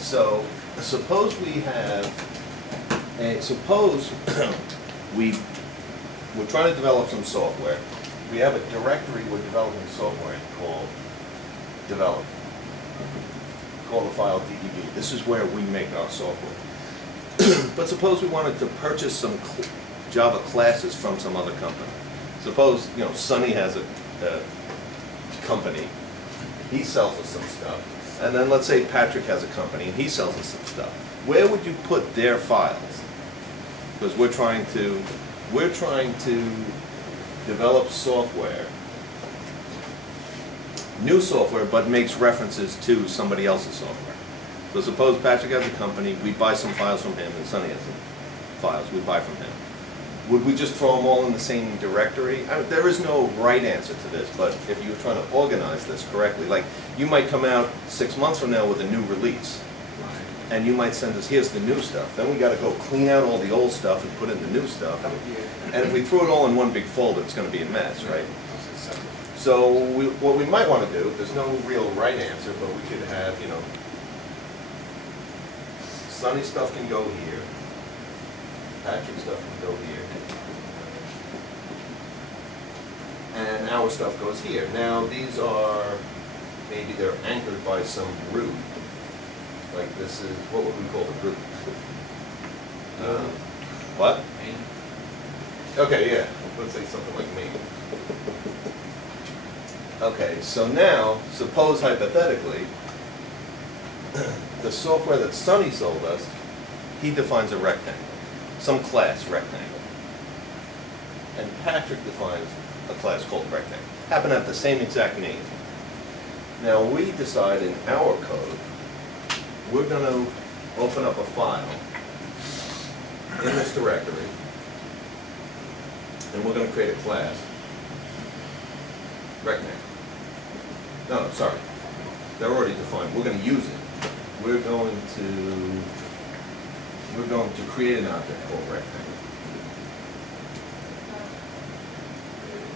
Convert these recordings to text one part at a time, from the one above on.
so suppose we have suppose we're trying to develop some software. We have a directory we're developing software in called develop. Call the file DEV. This is where we make our software. But suppose we wanted to purchase some Java classes from some other company. Suppose, you know, Sonny has a company. He sells us some stuff. And then let's say Patrick has a company and he sells us some stuff. Where would you put their files? Because we're trying to develop software, new software, but makes references to somebody else's software. So suppose Patrick has a company, we buy some files from him, and Sonny has some files we buy from him. Would we just throw them all in the same directory? I mean, there is no right answer to this, but if you were trying to organize this correctly, like you might come out 6 months from now with a new release, and you might send us, here's the new stuff. Then we got to go clean out all the old stuff and put in the new stuff. And if we threw it all in one big folder, it's going to be a mess, right? So what we might want to do, there's no real right answer, but we could have, you know, Sonny stuff can go here. Patrick stuff can go here. And our stuff goes here. Now these are, maybe they're anchored by some root. Like this is, what would we call the root? What? Main. Okay, yeah. Let's say something like main. Okay, so now, suppose hypothetically, the software that Sonny sold us, he defines a rectangle, some class rectangle. And Patrick defines a class called rectangle. Happen to have the same exact name. Now we decide in our code, we're going to open up a file in this directory, and we're going to create a class rectangle. No, sorry. They're already defined. We're going to use it. We're going to create an object called rectangle.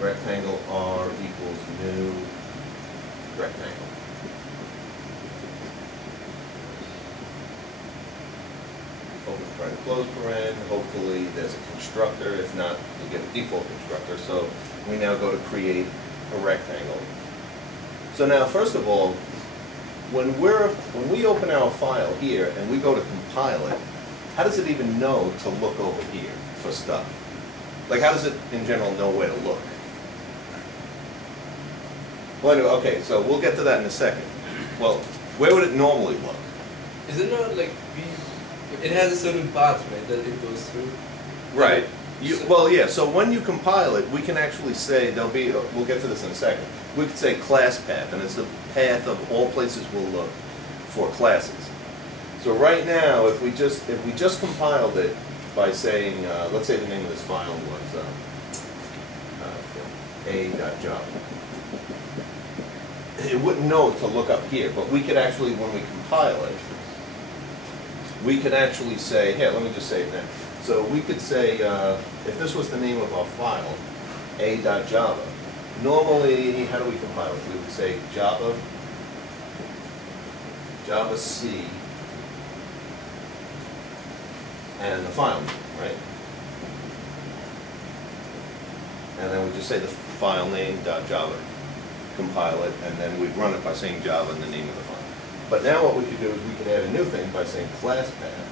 Rectangle R equals new rectangle. Open paren, close paren. Hopefully there's a constructor. If not, you get a default constructor. So we now go to create a rectangle. So now, first of all, when we open our file here and we go to compile it, how does it even know to look over here for stuff? Like, how does it, in general, know where to look? Well, anyway, okay, so we'll get to that in a second. Well, where would it normally look? Is it not like it has a certain path, right, that it goes through? Right. Well, yeah, so when you compile it, we can actually say, we'll get to this in a second, we could say class path, and it's the path of all places we'll look for classes. So right now, if we just compiled it by saying, let's say the name of this file was a.java. It wouldn't know to look up here, but we could actually, when we compile it, we could actually say, here, let me just say it now. So we could say, if this was the name of our file, a.java, normally, how do we compile it? We would say Java C, and the file name, right? And then we just say the file name .java, compile it, and then we'd run it by saying Java and the name of the file. But now what we could do is we could add a new thing by saying class path.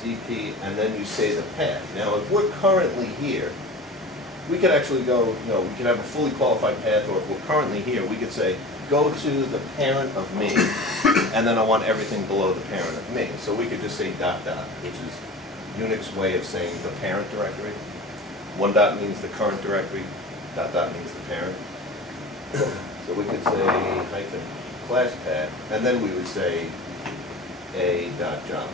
CP, and then you say the path. Now, if we're currently here, we could actually go, we could have a fully qualified path, or if we're currently here, we could say, go to the parent of me, and then I want everything below the parent of me. So we could just say ... which is Unix way of saying the parent directory. One dot means the current directory, ... means the parent. So we could say hyphen class path, and then we would say a.java.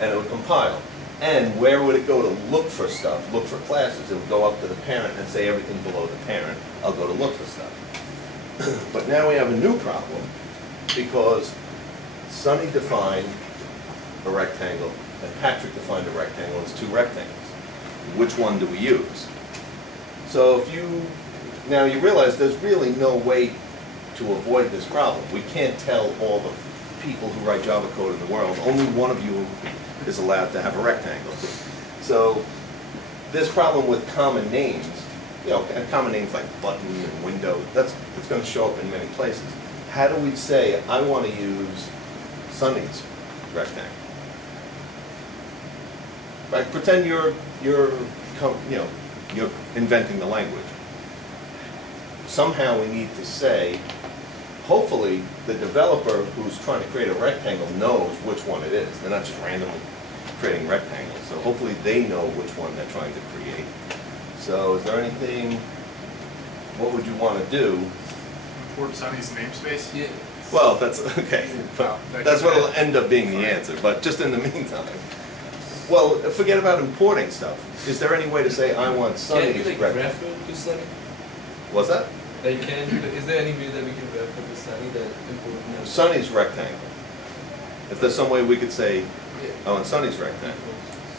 And it would compile. And where would it go to look for stuff, look for classes? It would go up to the parent and say everything below the parent, I'll go to look for stuff. But now we have a new problem, because Sonny defined a rectangle and Patrick defined a rectangle. It's two rectangles. which one do we use? So if now you realize there's really no way to avoid this problem. We can't tell all the people who write Java code in the world, only one of you is allowed to have a rectangle. So this problem with common names, and common names like button and window, that's going to show up in many places. How do we say, I want to use Sunny's rectangle? Right? Pretend you're inventing the language. Somehow we need to say, hopefully the developer who's trying to create a rectangle knows which one it is. They're not just randomly creating rectangles. So hopefully they know which one they're trying to create. So is there anything, what would you want to do? Import Sunny's namespace? Yeah. Well, that's okay. But that's what will end up being the answer. But just in the meantime. Well, forget about importing stuff. Is there any way to say I want Sunny's Can you rectangle? refer to Sunny? What's that? Is there any way that we can refer to Sunny that important? Sunny's rectangle. If there's some way we could say, Yeah. oh, and Sunny's rectangle.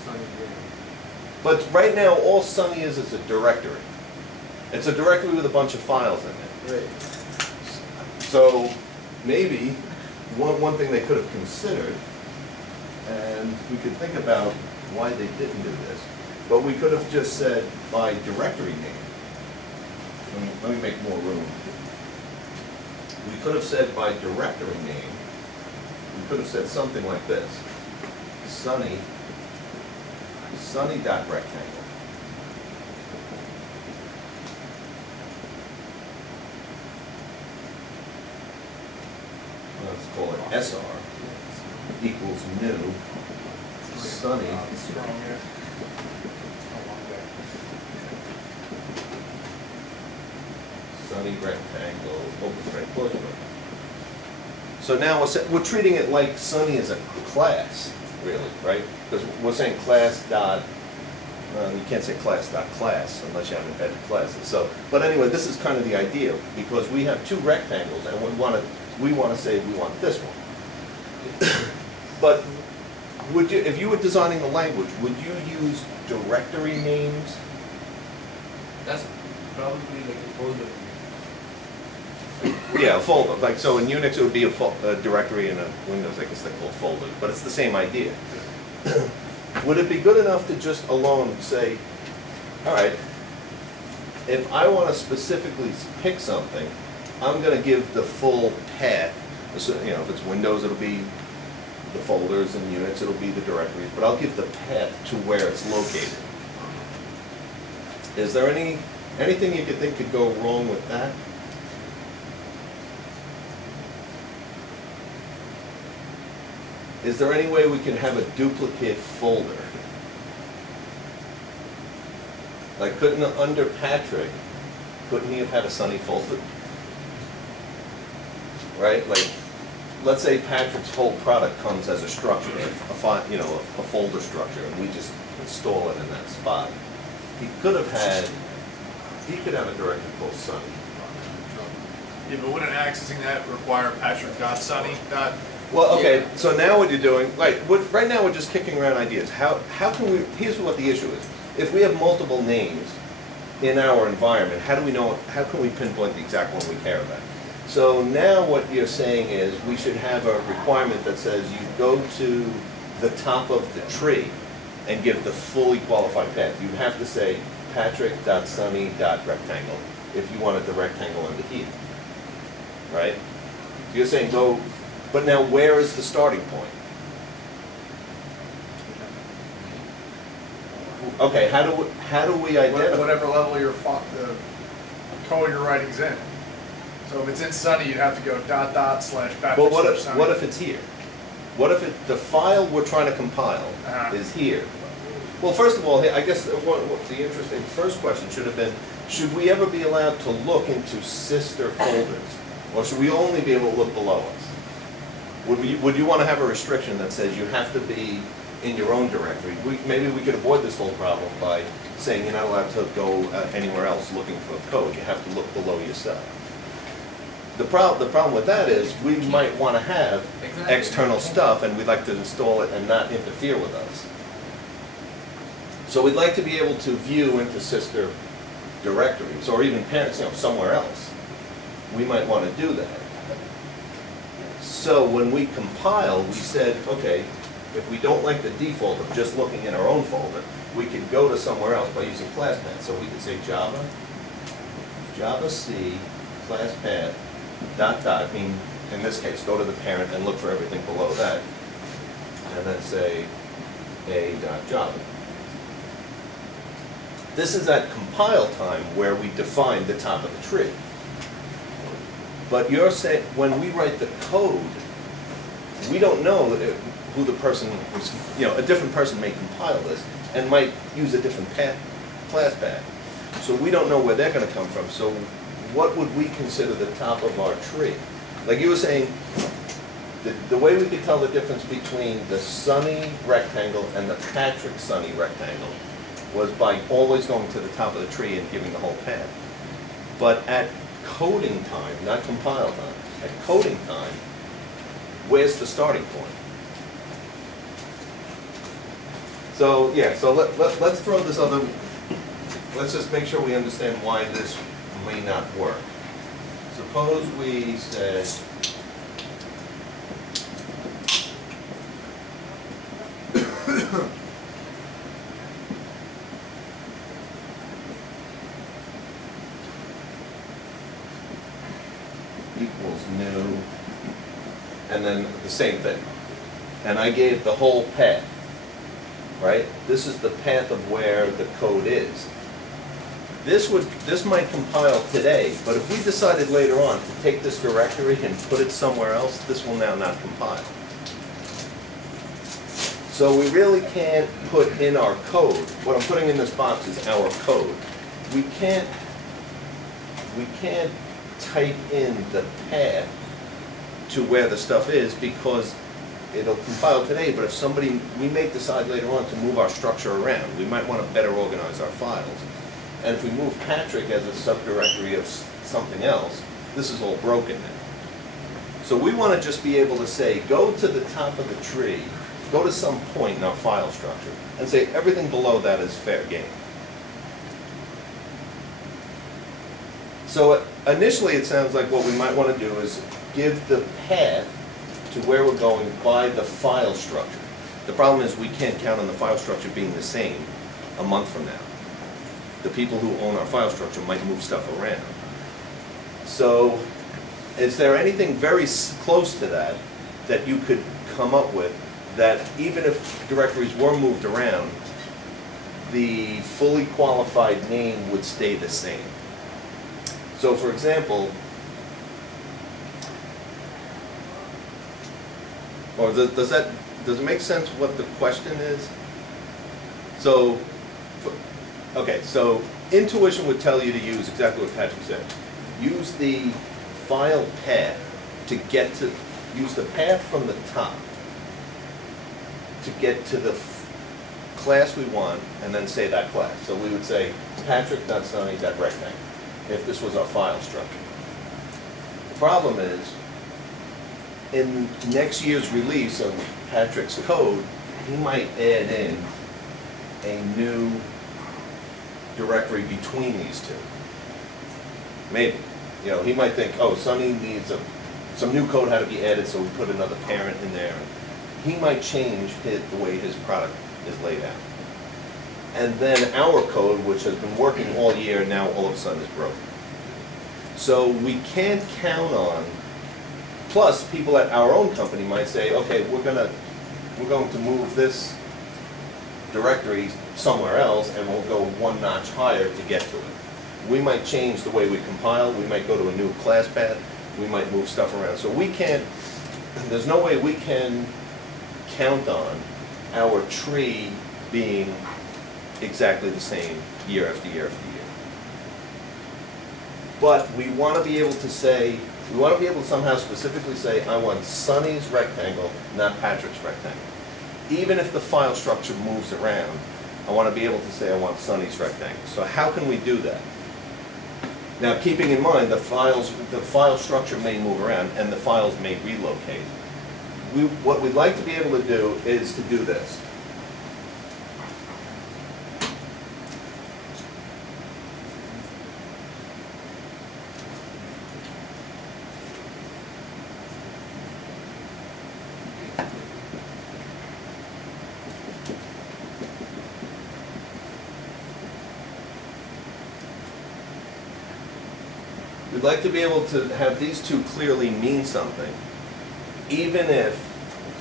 Sunny, yeah. But right now, all Sunny is a directory. It's a directory with a bunch of files in it. Right. So maybe one thing they could have considered, and we could think about why they didn't do this, but we could have just said by directory name. Let me make more room. We could have said by directory name, we could have said something like this. Sunny.rectangle. Let's call it SR equals new Sunny. Sunny rectangle, open bracket, close bracket. So now we're treating it like Sunny is a class, really, right? Because we're saying class dot, you can't say class dot class unless you have embedded classes. So, but anyway, this is kind of the idea, because we have two rectangles and we want to say we want this one. But would you, if you were designing the language, would you use directory names? That's probably like a folder. Yeah, a folder. Like, so in Unix it would be a directory, and in Windows I guess they're called folders, but it's the same idea. Would it be good enough to just alone say, all right, if I want to specifically pick something, I'm going to give the full path. So, if it's Windows, it'll be the folders, and Unix, it'll be the directories, but I'll give the path to where it's located. Is there anything you could think could go wrong with that? Is there any way we can have a duplicate folder? Like, under Patrick, couldn't he have had a Sunny folder? Right? Like, let's say Patrick's whole product comes as a structure, a folder structure, and we just install it in that spot. He could have a directory called Sunny. Yeah, but wouldn't accessing that require Patrick.Sunny? Well, okay, so now what you're doing, right now we're just kicking around ideas. How can we, here's what the issue is. If we have multiple names in our environment, how can we pinpoint the exact one we care about? So now what you're saying is we should have a requirement that says you go to the top of the tree and give the fully qualified path. You'd have to say patrick.sunny.rectangle if you wanted the rectangle under here, right? So you're saying go, but now where is the starting point? Okay, how do we identify? Whatever level the code you're writing's in. So if it's in Sunny, you'd have to go .. /Patrick. But what if it's here? What if the file we're trying to compile is here? Well, first of all, I guess the interesting first question should have been, should we ever be allowed to look into sister folders? Or should we only be able to look below us? Would you want to have a restriction that says you have to be in your own directory? Maybe we could avoid this whole problem by saying you're not allowed to go anywhere else looking for code. You have to look below yourself. The problem with that is we might want to have external stuff, and we'd like to install it and not interfere with us. So we'd like to be able to view into sister directories, or even parents, somewhere else. We might want to do that. So when we compile, we said, okay, if we don't like the default of just looking in our own folder, we could go to somewhere else by using classpath. So we could say Java C classpath dot dot. I mean, in this case, go to the parent and look for everything below that, and then say a.java. This is at compile time where we define the top of the tree. But you're saying, when we write the code, we don't know who the person was, a different person may compile this and might use a different class path. So we don't know where they're going to come from. So what would we consider the top of our tree? Like you were saying, the way we could tell the difference between the Sunny rectangle and the Patrick Sunny rectangle was by always going to the top of the tree and giving the whole path. But at coding time, not compile time, at coding time, where's the starting point? So yeah, so let's throw this other, let's just make sure we understand why this may not work. Suppose we said, equals new, and then the same thing. And I gave the whole path, right? This is the path of where the code is. This might compile today, but if we decided later on to take this directory and put it somewhere else, this will now not compile. So we really can't put in our code, what I'm putting in this box is our code. We can't type in the path to where the stuff is because it'll compile today, but if we may decide later on to move our structure around. We might want to better organize our files. And if we move Patrick as a subdirectory of something else, this is all broken now. So we want to just be able to say, go to the top of the tree, go to some point in our file structure, and say everything below that is fair game. So initially it sounds like what we might want to do is give the path to where we're going by the file structure. The problem is we can't count on the file structure being the same a month from now. The people who own our file structure might move stuff around. So is there anything very close to that that you could come up with that even if directories were moved around, the fully qualified name would stay the same? So for example, or does it make sense what the question is? So, okay, so intuition would tell you to use exactly what Patrick said. Use the file path to get to, use the path from the top to get to the class we want and then say that class. So we would say patrick.sunny.rectangle if this was our file structure. The problem is, in next year's release of Patrick's code, he might add in a new directory between these two. Maybe. He might think, oh, Sunny needs some new code had to be added, so we put another parent in there. He might change the way his product is laid out. And then our code, which has been working all year, now all of a sudden is broken. So we can't count on, plus people at our own company might say, okay, we're going to move this directory somewhere else and we'll go one notch higher to get to it. We might change the way we compile, we might go to a new class path, we might move stuff around. So we can't, there's no way we can count on our tree being exactly the same year after year after year. But we want to be able to say, we want to be able to somehow specifically say, I want Sunny's rectangle, not Patrick's rectangle. Even if the file structure moves around, I want to be able to say I want Sunny's rectangle. So how can we do that? Now, keeping in mind the file structure may move around and the files may relocate. What we'd like to be able to do is to do this. we'd like to be able to have these two clearly mean something, even if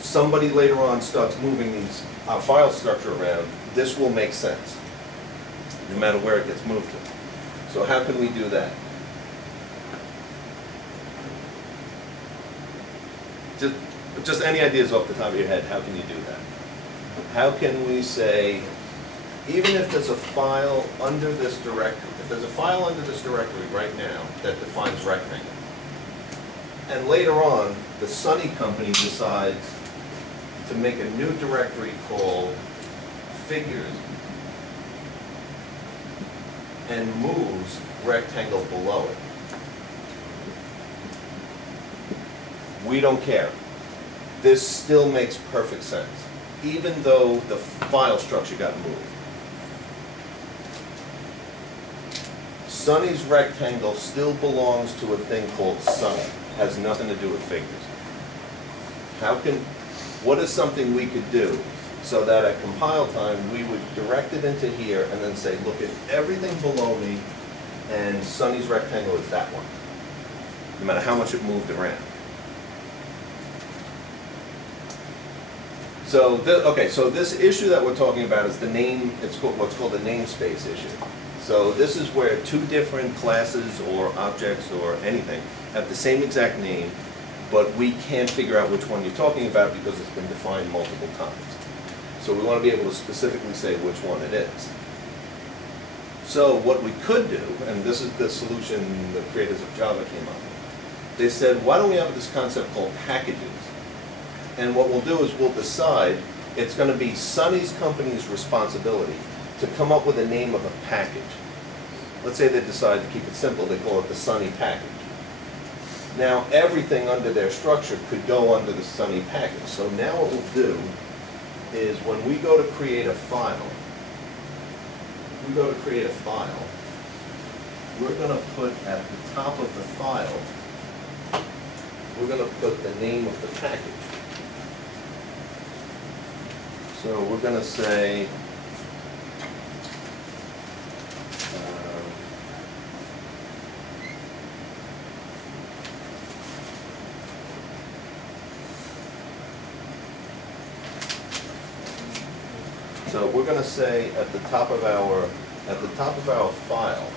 somebody later on starts moving these file structure around, this will make sense, no matter where it gets moved to. So how can we do that? Just any ideas off the top of your head, how can you do that? How can we say, even if there's a file under this directory, if there's a file under this directory right now that defines rectangle, and later on, the Sunny company decides to make a new directory called figures and moves rectangle below it. We don't care. This still makes perfect sense, even though the file structure got moved. Sunny's rectangle still belongs to a thing called Sunny. Has nothing to do with figures. What is something we could do so that at compile time we would direct it into here and then say, look at everything below me and Sunny's rectangle is that one, no matter how much it moved around. So, so this issue that we're talking about is the name, it's what's called the namespace issue. So this is where two different classes or objects or anything have the same exact name, but we can't figure out which one you're talking about because it's been defined multiple times. So we want to be able to specifically say which one it is. So what we could do, and this is the solution the creators of Java came up with, they said, why don't we have this concept called packages? And what we'll do is we'll decide it's going to be Sunny's company's responsibility to come up with a name of a package. Let's say they decide to keep it simple, they call it the Sunny package. Now everything under their structure could go under the Sunny package. So now what we'll do is when we go to create a file, we're going to put at the top of the file, we're going to put the name of the package. So we're going to say, at the top of our file,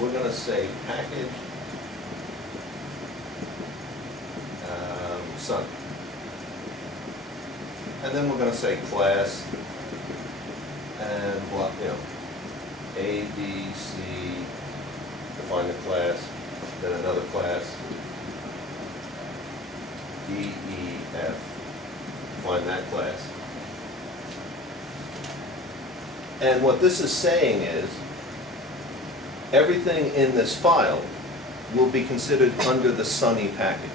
we're going to say package Sun. And then we're going to say class and block, A, B, C, define the class, then another class, D, E, F, define that class. And what this is saying is, everything in this file will be considered under the Sunny package.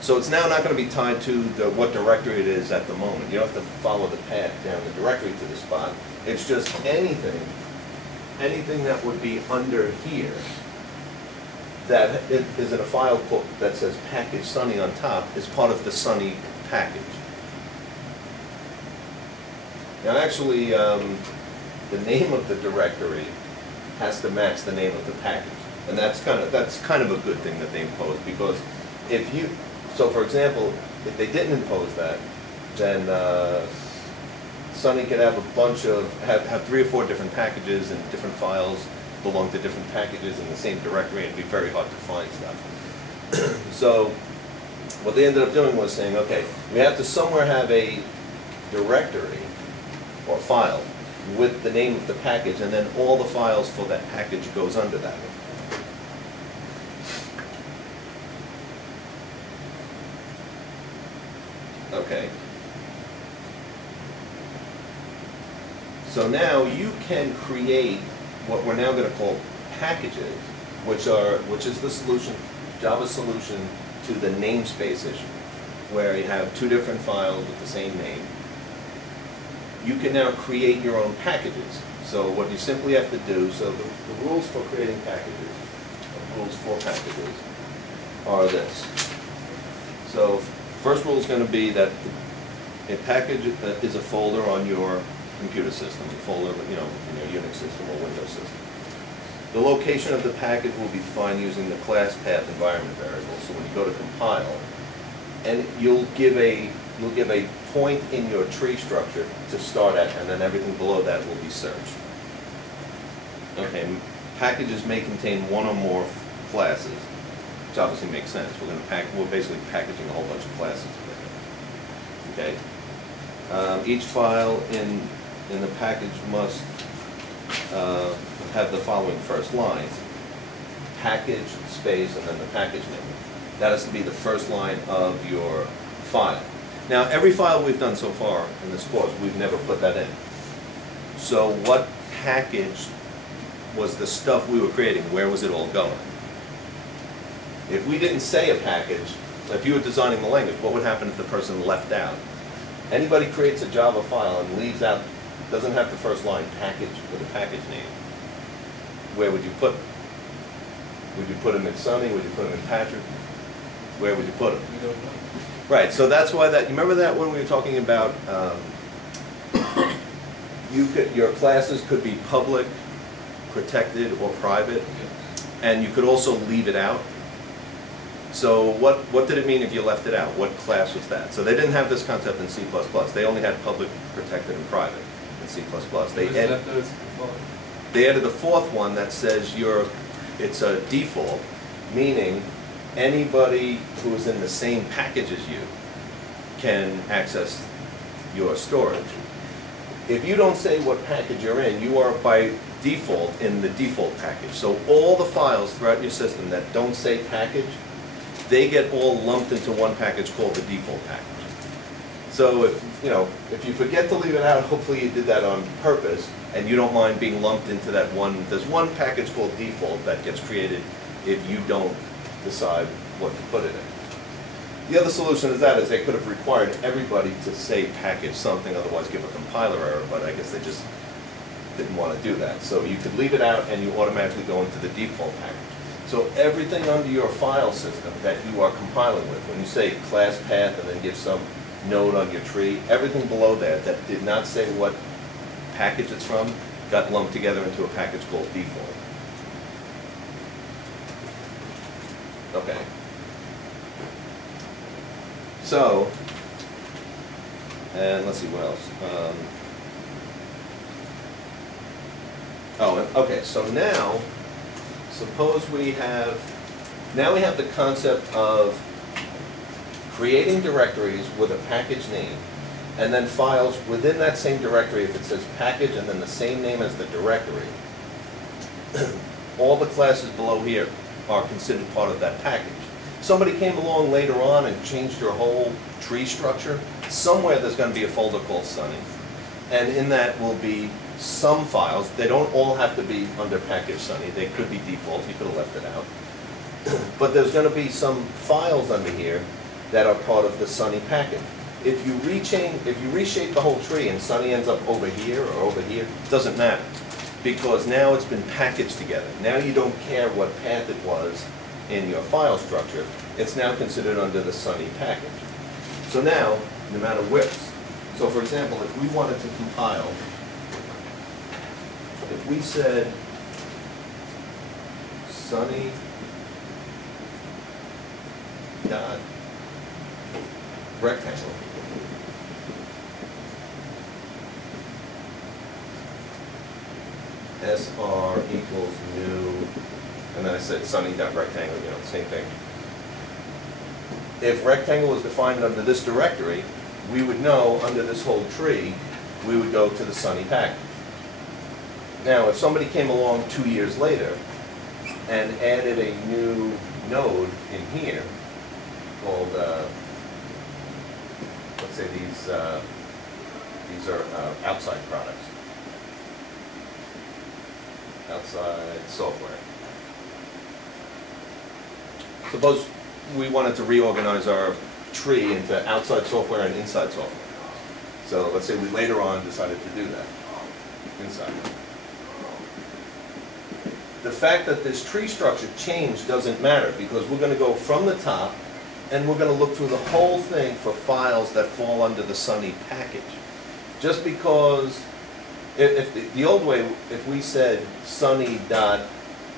So it's now not going to be tied to what directory it is at the moment. You don't have to follow the path down the directory to the spot. It's just anything that would be under here that is in a file that says package Sunny on top is part of the Sunny package. Now actually, the name of the directory has to match the name of the package, and that's kind of a good thing that they imposed, because if you, so for example, if they didn't impose that, then Sunny could have a bunch of have 3 or 4 different packages and different files belong to different packages in the same directory, and it'd be very hard to find stuff. So what they ended up doing was saying, okay, we have to somewhere have a directory or file with the name of the package, and then all the files for that package goes under that one. Okay. So now you can create what we're now going to call packages, which is the solution, Java's solution to the namespace issue, where you have 2 different files with the same name. You can now create your own packages. So what you simply have to do, so the rules for creating packages, rules for packages, are this. So first rule is going to be that a package is a folder on your computer system, a folder, in your Unix system or Windows system. The location of the package will be defined using the class path environment variable. So when you go to compile, and you'll give a point in your tree structure to start at, and then everything below that will be searched. Okay, packages may contain one or more classes, which obviously makes sense. We're basically packaging a whole bunch of classes together. Okay. Each file in the package must have the following first lines: package, space, and then the package name. That has to be the first line of your file. Now, every file we've done so far in this course, we've never put that in. So what package was the stuff we were creating? Where was it all going? If we didn't say a package, if you were designing the language, what would happen if the person left out? Anybody creates a Java file and leaves out, doesn't have the first line, package with a package name. Where would you put them? Would you put them in Sunny? Would you put them in Patrick? Where would you put them? We don't know. Right, so that's why you remember that when we were talking about your classes could be public, protected, or private, and you could also leave it out. So what did it mean if you left it out? What class was that? So they didn't have this concept in C++. They only had public, protected, and private in C++. They added a fourth one that says it's a default, meaning anybody who is in the same package as you can access your storage. If you don't say what package you're in, you are by default in the default package. So all the files throughout your system that don't say package, they get all lumped into one package called the default package. So if you forget to leave it out, hopefully you did that on purpose, and you don't mind being lumped into that one. There's one package called default that gets created if you don't decide what to put it in. The other solution to that is they could have required everybody to say package something, otherwise give a compiler error, but I guess they just didn't want to do that. So you could leave it out and you automatically go into the default package. So everything under your file system that you are compiling with, when you say class path and then give some node on your tree, everything below that did not say what package it's from got lumped together into a package called default. Okay. So, and let's see what else. Okay, so now, suppose we have the concept of creating directories with a package name, and then files within that same directory, if it says package and then the same name as the directory, all the classes below here are considered part of that package. Somebody came along later on and changed your whole tree structure. Somewhere there's going to be a folder called Sunny. And in that will be some files. They don't all have to be under package Sunny. They could be default. You could have left it out. But there's going to be some files under here that are part of the Sunny package. If you reshape the whole tree and Sunny ends up over here or over here, it doesn't matter. Because now it's been packaged together. Now you don't care what path it was in your file structure. It's now considered under the Sunny package. So now, no matter where, so for example, if we wanted to compile, if we said Sunny dot rectangle, SR equals new, and then I said Sunny.rectangle, same thing. If rectangle is defined under this directory, we would know under this whole tree, we would go to the Sunny package. Now, if somebody came along 2 years later and added a new node in here called, let's say these are outside products. Outside software. Suppose we wanted to reorganize our tree into outside software and inside software. So let's say we later on decided to do that. Inside. The fact that this tree structure changed doesn't matter because we're going to go from the top and we're going to look through the whole thing for files that fall under the Sunny package. Just because if the old way, if we said Sunny dot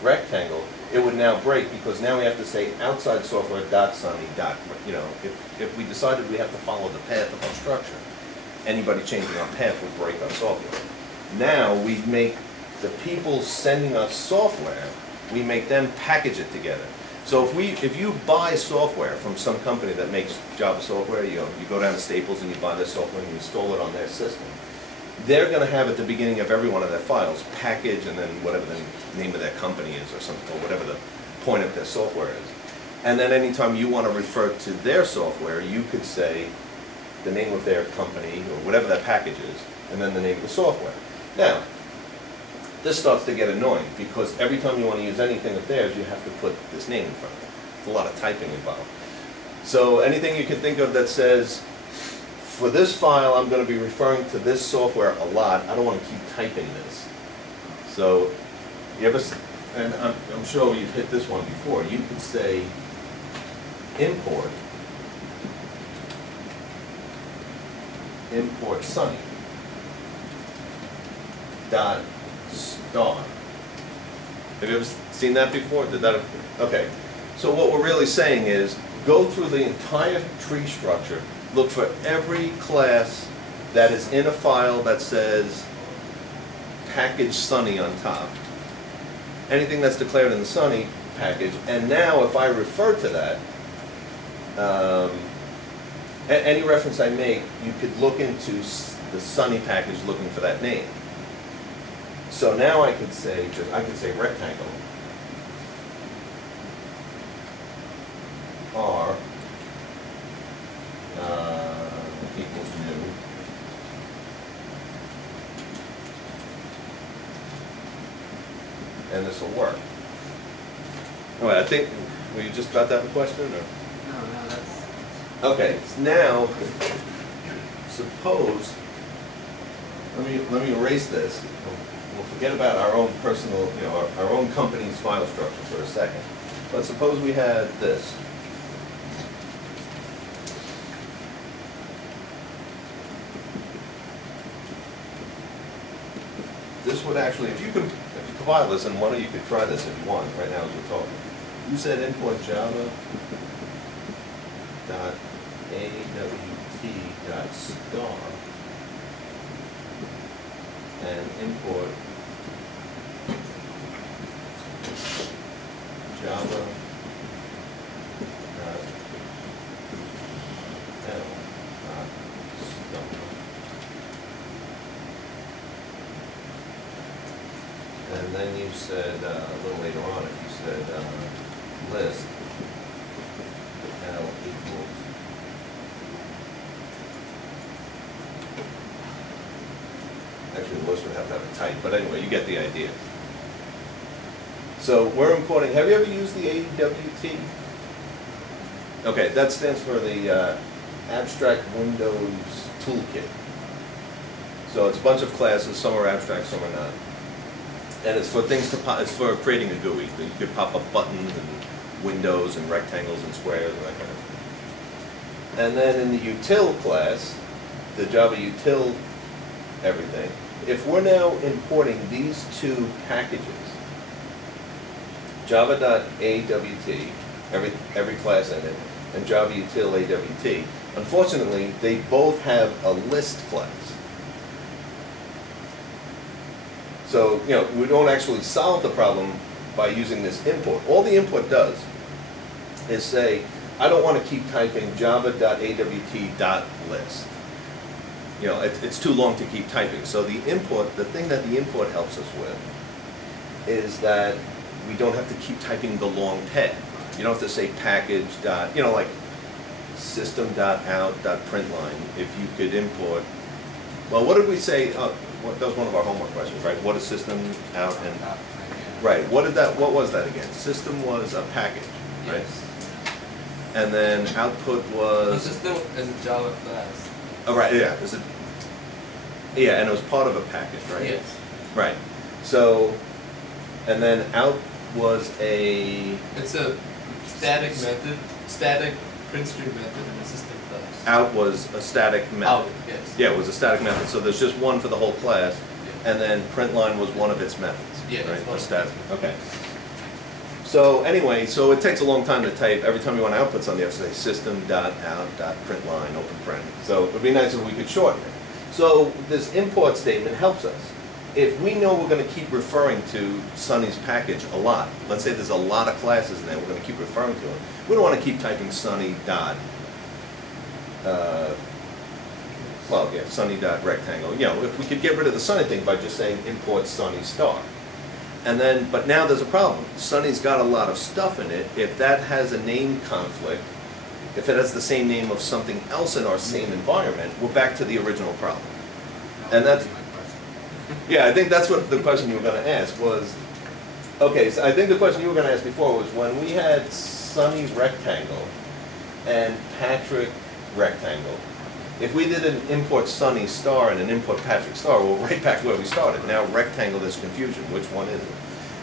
rectangle, it would now break, because now we have to say outside software dot sunny dot, you know, if we decided we have to follow the path of our structure, anybody changing our path would break our software. Now, we make the people sending us software, we make them package it together. So if you buy software from some company that makes Java software, you go down to Staples and you buy their software and you install it on their system, they're going to have at the beginning of every one of their files package and then whatever the name of their company is or something, or whatever the point of their software is. And then anytime you want to refer to their software, you could say the name of their company or whatever that package is, and then the name of the software. Now, this starts to get annoying, because every time you want to use anything of theirs, you have to put this name in front of it. It's a lot of typing involved. So anything you can think of that says, for this file, I'm going to be referring to this software a lot, I don't want to keep typing this. So, you ever, and I'm sure you've hit this one before, you could say import Sunny dot star. Have you ever seen that before? Did that? Okay. So what we're really saying is, go through the entire tree structure, look for every class that is in a file that says package Sunny on top. Anything that's declared in the Sunny package, and now if I refer to that, any reference I make, you could look into the Sunny package looking for that name. So now I could say, rectangle R equals new and this will work. All right, I think, were you just about to have a question, or? No, that's... Okay, now, suppose, let me erase this. We'll forget about our own personal, our own company's file structure for a second. But suppose we had this. This would actually, if you compile this, and one of you could try this if you want, right now as we're talking. You said import Java dot awt dot star and import Java dot L dot star. And then you said, a little later on, if you said list L equals actually the list would have to have a type, but anyway, you get the idea. So we're importing, have you ever used the AWT? Okay, that stands for the Abstract Windows Toolkit. So it's a bunch of classes, some are abstract, some are not. And it's for things to pop, it's for creating a GUI. You could pop up buttons and windows and rectangles and squares and that kind of thing. And then in the util class, the Java util everything, if we're now importing these two packages, java.awt, every class in it, and Java util AWT, unfortunately, they both have a list class. So, we don't actually solve the problem by using this import. All the import does is say, I don't want to keep typing java.awt.list. It's too long to keep typing. So the thing that the import helps us with is that we don't have to keep typing the long tag. You don't have to say package dot, like system.out.println. If you could import, well, what did we say? That was one of our homework questions, right? What is system out and right? What was that again? System was a package, right? Yes. And then output was. The system is a Java class. Oh right, yeah. And it was part of a package, right? Yes. Right. So, and then out was a. It's a static method, static print string method in a system class. Out was a static method. Out, yes. Yeah, it was a static method. So there's just one for the whole class, Yeah. and then println was one of its methods. Yeah, right? it's one A static. Okay. So anyway, so it takes a long time to type. Every time you want to output something, you have to say system.out.println, open print. So it would be nice if we could shorten it. So this import statement helps us. If we know we're going to keep referring to Sunny's package a lot, let's say there's a lot of classes in there, we're going to keep referring to them. We don't want to keep typing Sunny dot, Sunny dot rectangle. You know, if we could get rid of the Sunny thing by just saying import Sunny star. And then, but now there's a problem. Sunny's got a lot of stuff in it. If that has a name conflict, if it has the same name of something else in our same environment, we're back to the original problem. And that's, yeah, I think that's what the question you were going to ask was. Okay, so I think the question you were going to ask before was when we had Sunny rectangle and Patrick rectangle, if we did an import Sunny star and an import Patrick star, we're right back where we started. Now rectangle, there's confusion. Which one is it?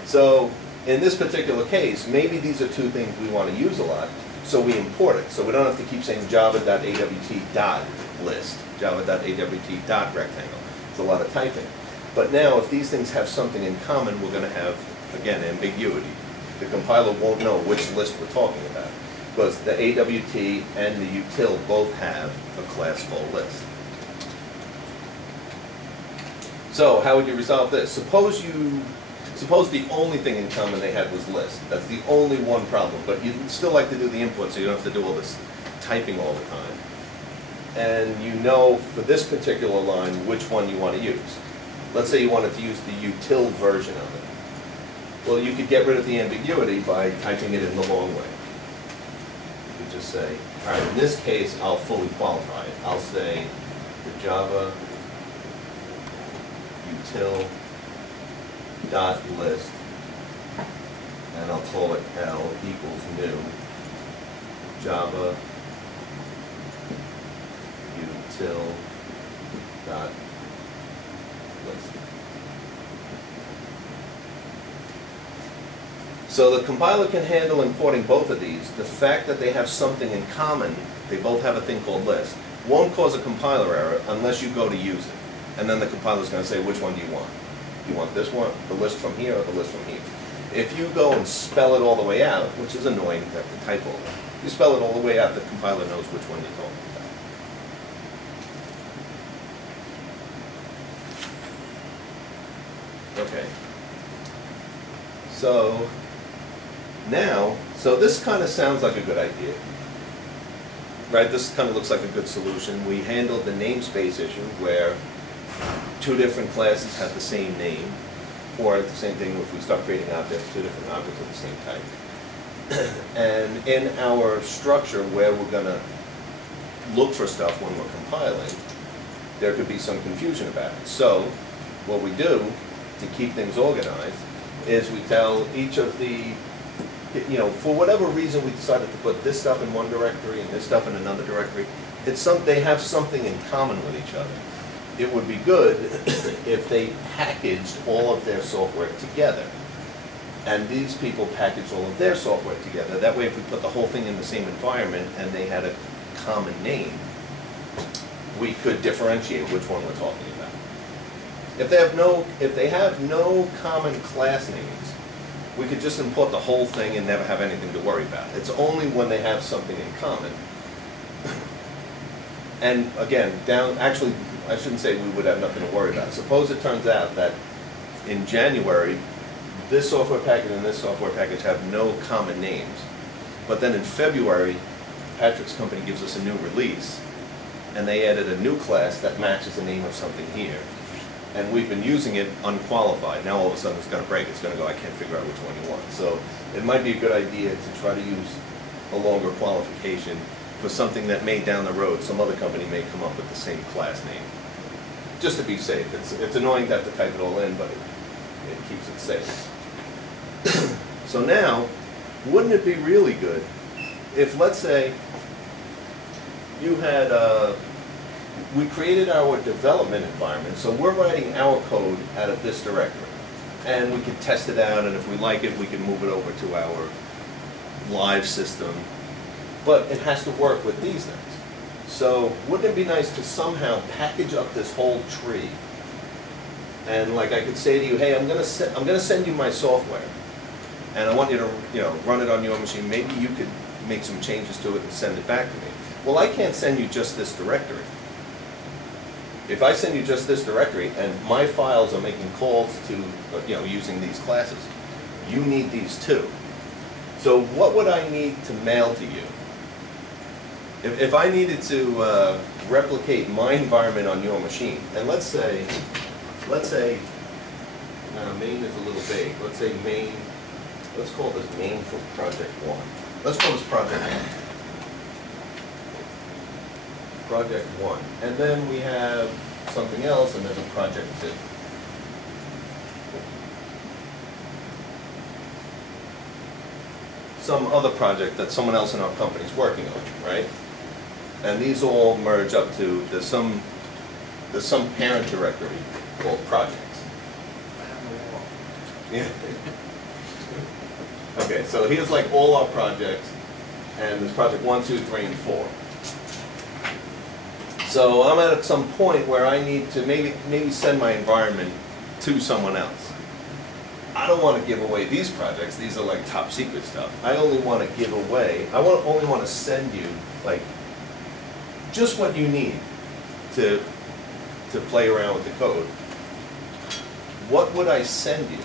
So in this particular case, maybe these are two things we want to use a lot, so we import it. So we don't have to keep saying java.awt.list, java.awt.rectangle. It's a lot of typing. But now if these things have something in common, we're going to have, again, ambiguity. The compiler won't know which list we're talking about, because the AWT and the util both have a class full list. So how would you resolve this? Suppose the only thing in common they had was list. That's the only one problem, but you'd still like to do the input, so you don't have to do all this typing all the time. And you know for this particular line which one you want to use. Let's say you wanted to use the util version of it. Well, you could get rid of the ambiguity by typing it in the long way. You could just say, all right, in this case, I'll fully qualify it. I'll say the Java util dot list, and I'll call it L equals new Java util dot list. So the compiler can handle importing both of these. The fact that they have something in common, they both have a thing called list, won't cause a compiler error unless you go to use it. And then the compiler's going to say, which one do you want? Do you want this one, the list from here, or the list from here? If you go and spell it all the way out, which is annoying to have to type all that, you spell it all the way out, the compiler knows which one you're talking about. Okay. So now, so this kind of sounds like a good idea, right? This kind of looks like a good solution. We handled the namespace issue where two different classes have the same name, or the same thing if we start creating objects, two different objects of the same type. And in our structure where we're going to look for stuff when we're compiling, there could be some confusion about it. So what we do to keep things organized is we tell each of the, you know, for whatever reason we decided to put this stuff in one directory and this stuff in another directory, they have something in common with each other. It would be good if they packaged all of their software together. And these people packaged all of their software together. That way if we put the whole thing in the same environment and they had a common name, we could differentiate which one we're talking about. If they have no common class names, we could just import the whole thing and never have anything to worry about. It's only when they have something in common. And again, actually, I shouldn't say we would have nothing to worry about. Suppose it turns out that in January, this software package and this software package have no common names. But then in February, Patrick's company gives us a new release, and they added a new class that matches the name of something here. And we've been using it unqualified. Now all of a sudden it's going to break. It's going to go, I can't figure out which one you want. So it might be a good idea to try to use a longer qualification for something that may down the road, some other company may come up with the same class name. Just to be safe. It's annoying to have to type it all in, but it keeps it safe. So now, wouldn't it be really good if, let's say, you had, we created our development environment, so we're writing our code out of this directory. And we can test it out, and if we like it, we can move it over to our live system. But it has to work with these things. So wouldn't it be nice to somehow package up this whole tree? And like I could say to you, hey, I'm gonna send you my software. and I want you to, run it on your machine. Maybe you could make some changes to it and send it back to me. Well, I can't send you just this directory. If I send you just this directory and my files are making calls to, using these classes, you need these too. So what would I need to mail to you? If I needed to replicate my environment on your machine, and let's say, main is a little vague. Let's say main, let's call this main for project 1. Let's call this project 1. Project 1. And then we have something else, and there's a project 2. Some other project that someone else in our company is working on, right? And these all merge up to, there's some parent directory called projects. Yeah. Okay, so here's like all our projects, and there's project 1, 2, 3, and 4. So I'm at some point where I need to maybe send my environment to someone else. I don't want to give away these projects. These are like top secret stuff. I only want to give away, only want to send you like just what you need to play around with the code. What would I send you?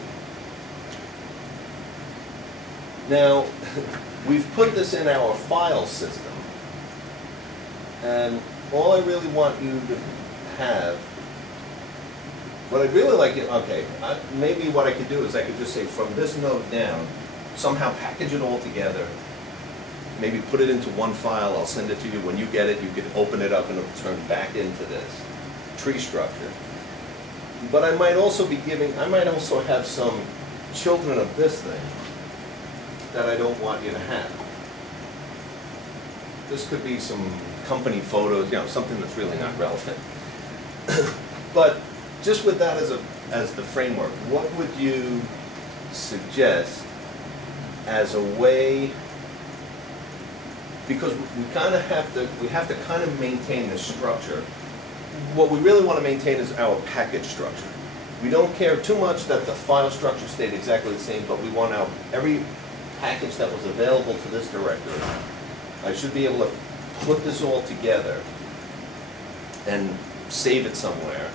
Now, we've put this in our file system, and all I really want you to have, what I'd really like you, maybe what I could do is I could just say from this node down, somehow package it all together, maybe put it into one file, I'll send it to you. When you get it, you can open it up and it'll turn back into this tree structure. But I might also have some children of this thing that I don't want you to have. This could be some company photos, something that's really not relevant. But just with that as the framework, what would you suggest as a way, because we have to kind of maintain this structure. What we really want to maintain is our package structure. We don't care too much that the file structure stayed exactly the same, but we want every package that was available to this directory. I should be able to put this all together and save it somewhere,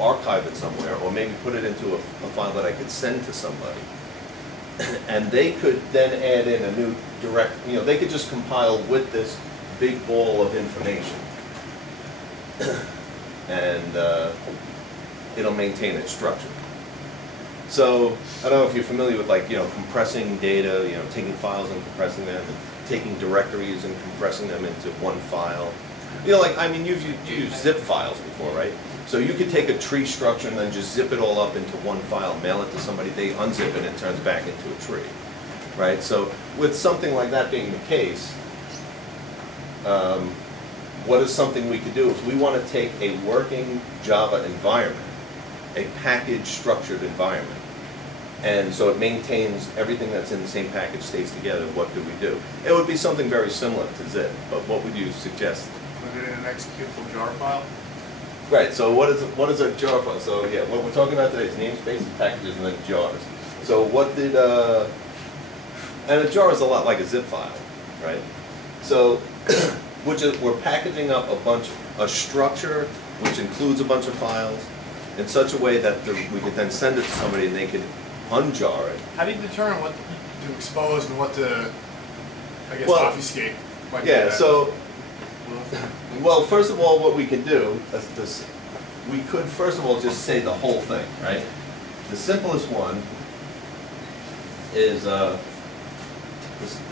archive it somewhere, or maybe put it into a file that I could send to somebody. And they could then add in a new they could just compile with this big ball of information. And it'll maintain its structure. So I don't know if you're familiar with compressing data, taking files and compressing them, and taking directories and compressing them into one file. You've used zip files before, right? So you could take a tree structure and then just zip it all up into one file, mail it to somebody, they unzip it and it turns back into a tree, right? So with something like that being the case, what is something we could do if we want to take a working Java environment, a package structured environment, and so it maintains everything that's in the same package stays together, what could we do? It would be something very similar to zip, but what would you suggest? Put it in an executable jar file. Right, so what is a jar file? So yeah, what we're talking about today is namespaces, packages, and then jars. So what did, and a jar is a lot like a zip file, right? So we're packaging up a structure which includes a bunch of files in such a way that we could then send it to somebody and they could unjar it. How do you determine what to expose and what to, obfuscate? So, well, first of all, what we can do is we could first of all just say the whole thing, right? The simplest one is, the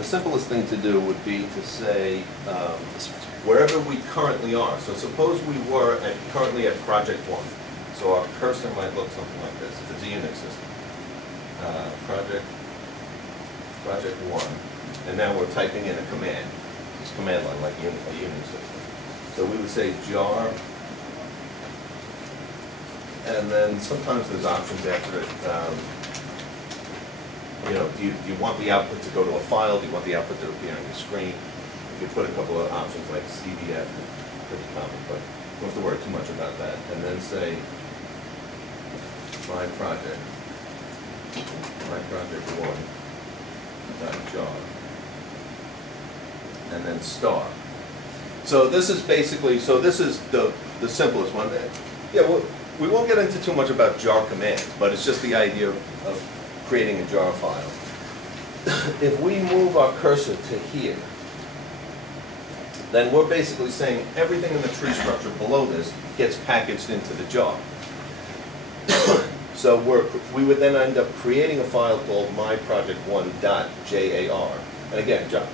simplest thing to do would be to say wherever we currently are. So suppose we were currently at project 1. So our cursor might look something like this if it's a Unix system. Project 1, and now we're typing in a command. It's command line like a Unix system. So we would say jar, and then sometimes there's options after it. Do you want the output to go to a file? Do you want the output to appear on your screen? You could put a couple of options like CDF, pretty common, but don't have to worry too much about that. And then say my project 1. jar, and then star. So this is basically, this is the simplest one. Yeah, we won't get into too much about jar commands, but it's just the idea of creating a jar file. If we move our cursor to here, then we're basically saying everything in the tree structure below this gets packaged into the jar. So we would then end up creating a file called myproject1.jar. And again, jar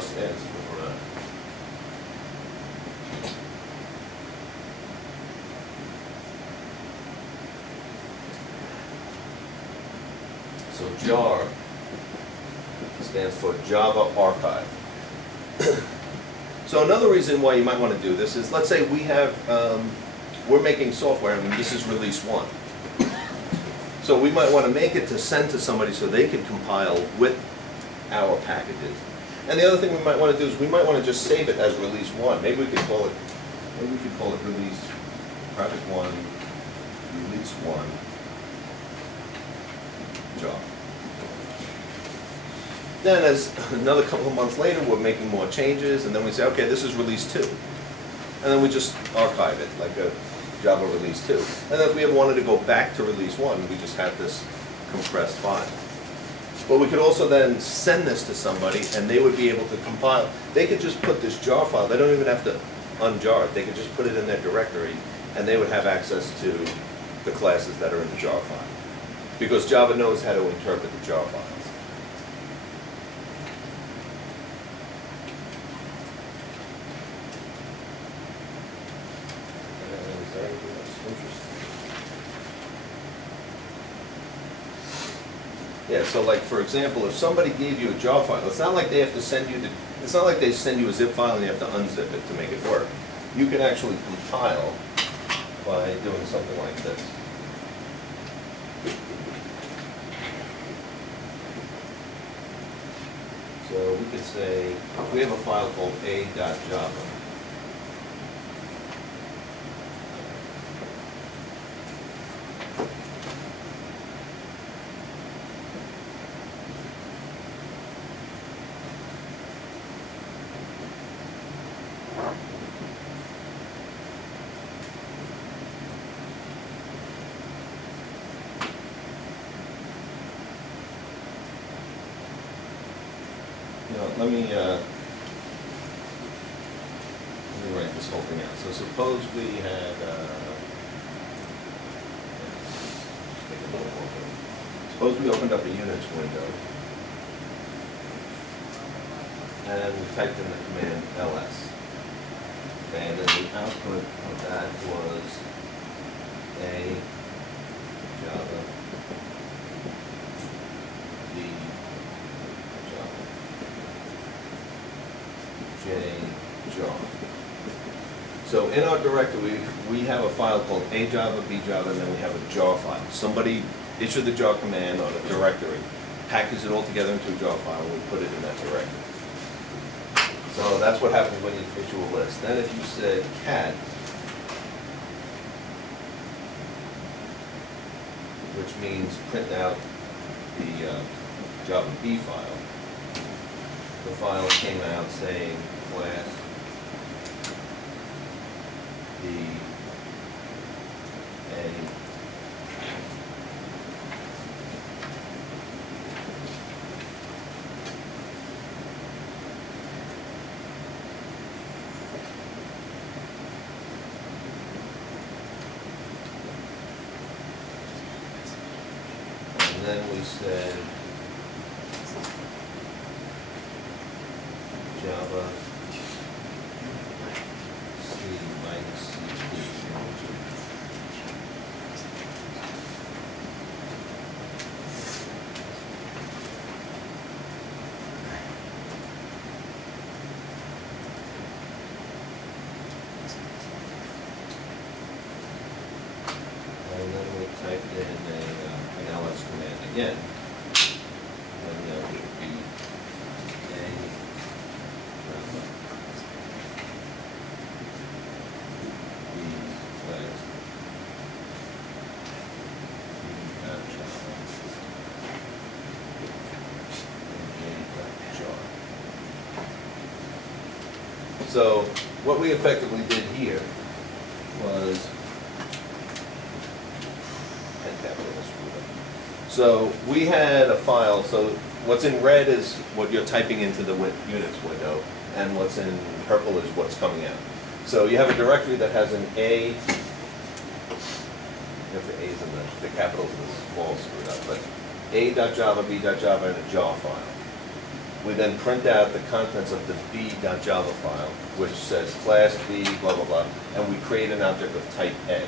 stands for so jar stands for Java Archive. So another reason why you might want to do this is, let's say we have, we're making software and this is release 1. So we might want to make it to send to somebody so they can compile with our packages. And the other thing we might want to do is we might want to just save it as release 1. Maybe we could call it release project 1, release 1, Java. Then as another couple of months later, we're making more changes, and then we say, okay, this is release 2. And then we just archive it, like a Java release 2. And then if we ever wanted to go back to release 1, we just have this compressed file. But we could also then send this to somebody, and they would be able to compile. They could just put this jar file, they don't even have to unjar it, they could just put it in their directory, and they would have access to the classes that are in the jar file. Because Java knows how to interpret the jar files. Yeah, so like for example, if somebody gave you a jar file, it's not like they have to send you it's not like they send you a zip file and you have to unzip it to make it work. You can actually compile by doing something like this. So we could say, we have a file called a.java. Let me write this whole thing out. So suppose we had, make it a little more. Suppose we opened up a Unix window and we typed in the command ls. And then the output of that was a Java B Java J jar. So in our directory, we have a file called a Java, B Java, and then we have a jar file. Somebody issued the jar command on a directory, packaged it all together into a jar file, and we put it in that directory. So that's what happens when you issue a list. Then if you said cat, which means print out the Java B file, the file came out saying class B A and then we said Java C minus CP. And then we typed in an ls command again. And that would be a Java B class B Java So what we effectively did here was, so we had a file, so what's in red is what you're typing into the Unix window, and what's in purple is what's coming out. So you have a directory that has an A, you have the A's and the capitals and the small screwed up, but A.java, B.java, and a jar file. We then print out the contents of the B.java file, which says class B, blah, blah, blah, and we create an object of type A.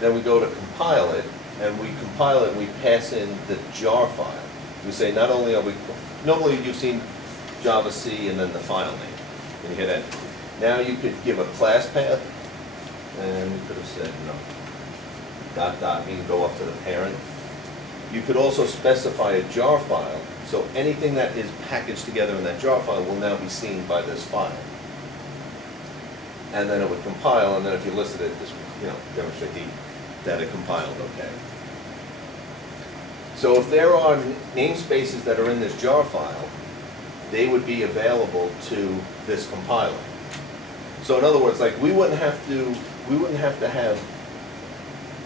Then we go to compile it, and we compile it, and we pass in the jar file. We say not only are we, normally you've seen Java C and then the file name, and you hit enter. Now you could give a class path, and we could have said no. Dot dot mean go up to the parent. You could also specify a jar file, so anything that is packaged together in that jar file will now be seen by this file. And then it would compile, and then if you listed it, this would, demonstrate that it compiled okay. So if there are namespaces that are in this jar file, they would be available to this compiler. So in other words, like we wouldn't have to have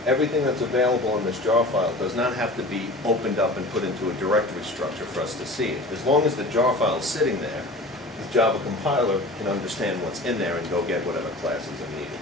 everything that's available in this jar file does not have to be opened up and put into a directory structure for us to see it. As long as the jar file is sitting there, the Java compiler can understand what's in there and go get whatever classes are needed.